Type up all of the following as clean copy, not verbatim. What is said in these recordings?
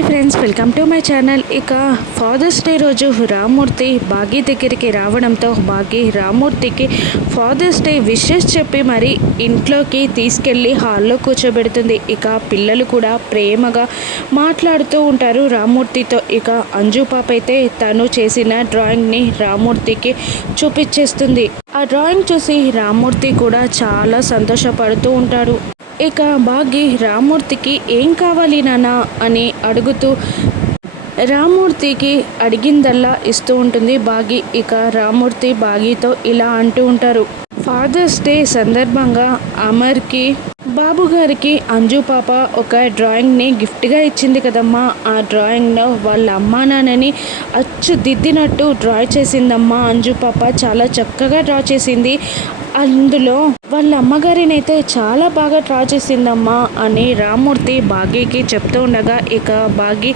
Hi friends, welcome to my channel. ఇక fathers day రోజు రామ్మూర్తి భాగ్య దగ్గరికి రావడంతో భాగ్య రామ్మూర్తికి ఫాదర్స్ డే విషెస్ చెప్పి మరి ఇంట్లోకి తీసుకెళ్ళి హాల్లో కూర్చోబెడుతుంది. ఇక పిల్లలు కూడా ప్రేమగా మాట్లాడుతూ ఉంటారు రామ్మూర్తితో. ఇక అంజు పాప అయితే తను చేసిన డ్రాయింగ్ని రామ్మూర్తికి చూపించేస్తుంది. ఆ డ్రాయింగ్ చూసి రామ్మూర్తి కూడా చాలా సంతోషపడుతూ ఉంటాడు. ఇక భాగ్య రామ్మూర్తికి ఏం కావాలి నాన్న అని అడుగుతూ రామ్మూర్తికి అడిగిందల్లా ఇస్తూ ఉంటుంది భాగ్య. ఇక రామ్మూర్తి భాగ్యతో ఇలా అంటూ ఉంటారు, ఫాదర్స్ డే సందర్భంగా అమర్కి బాబు గారికి అంజు పాప ఒక డ్రాయింగ్ని గిఫ్ట్గా ఇచ్చింది కదమ్మా. ఆ డ్రాయింగ్లో వాళ్ళ అమ్మా నాన్నని అచ్చు దిద్దినట్టు డ్రా చేసిందమ్మా అంజు పాప. చాలా చక్కగా డ్రా చేసింది. అందులో వాళ్ళ అమ్మగారిని అయితే చాలా బాగా డ్రా చేసిందమ్మా అని రామ్మూర్తి భాగ్యకి చెప్తూ ఉండగా, ఇక భాగ్య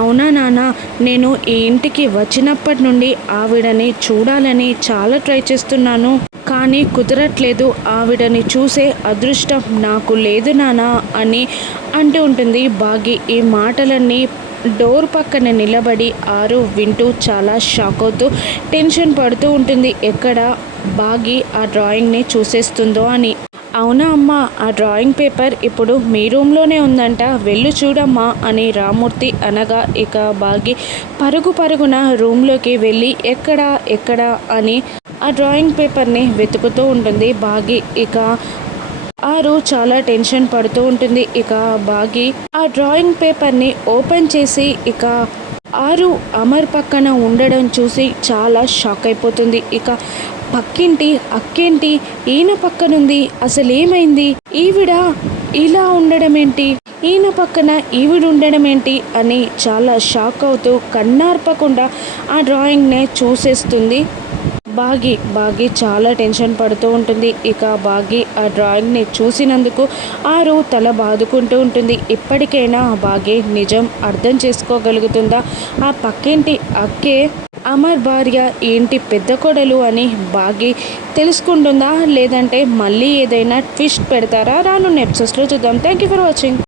అవునా నాన్న, నేను ఈ ఇంటికి వచ్చినప్పటి నుండి ఆవిడని చూడాలని చాలా ట్రై చేస్తున్నాను, కానీ కుదరట్లేదు. ఆవిడని చూసే అదృష్టం నాకు లేదు నాన్న అని అంటూ ఉంటుంది భాగ్య. ఈ మాటలన్నీ డోర్ పక్కన నిలబడి ఆరు వింటూ చాలా షాక్ అవుతూ టెన్షన్ పడుతూ ఉంటుంది, ఎక్కడ భాగ్య ఆ డ్రాయింగ్ని చూసేస్తుందో అని. అవునా అమ్మ, ఆ డ్రాయింగ్ పేపర్ ఇప్పుడు మీ రూమ్లోనే ఉందంట, వెళ్ళి చూడమ్మా అని రామ్మూర్తి అనగా, ఇక భాగ్య పరుగున రూమ్లోకి వెళ్ళి ఎక్కడా అని ఆ డ్రాయింగ్ పేపర్ని వెతుకుతూ ఉంటుంది భాగ్య. ఇక ఆరు చాలా టెన్షన్ పడుతూ ఉంటుంది. ఇక భాగ్య ఆ డ్రాయింగ్ పేపర్ని ఓపెన్ చేసి ఇక ఆరు అమర్ పక్కన ఉండడం చూసి చాలా షాక్ అయిపోతుంది. ఇక పక్కింటి అక్కేంటి ఈయన పక్కనుంది, అసలు ఏమైంది, ఈవిడ ఇలా ఉండడం ఏంటి, ఈయన పక్కన ఈవిడ ఉండడం ఏంటి అని చాలా షాక్ అవుతూ కన్నార్పకుండా ఆ డ్రాయింగ్నే చూసేస్తుంది భాగ్య చాలా టెన్షన్ పడుతూ ఉంటుంది. ఇక భాగ్య ఆ డ్రాయింగ్ని చూసినందుకు ఆరు తల బాదుకుంటూ ఉంటుంది. ఇప్పటికైనా భాగ్య నిజం అర్థం చేసుకోగలుగుతుందా, ఆ పక్కింటి అక్కే అమర్ భార్య ఏంటి పెద్ద కొడలు అని భాగ్య తెలుసుకుంటుందా, లేదంటే మళ్ళీ ఏదైనా ట్విస్ట్ పెడతారా? రానున్న ఎపిసోడ్స్లో చూద్దాం. Thank you for watching.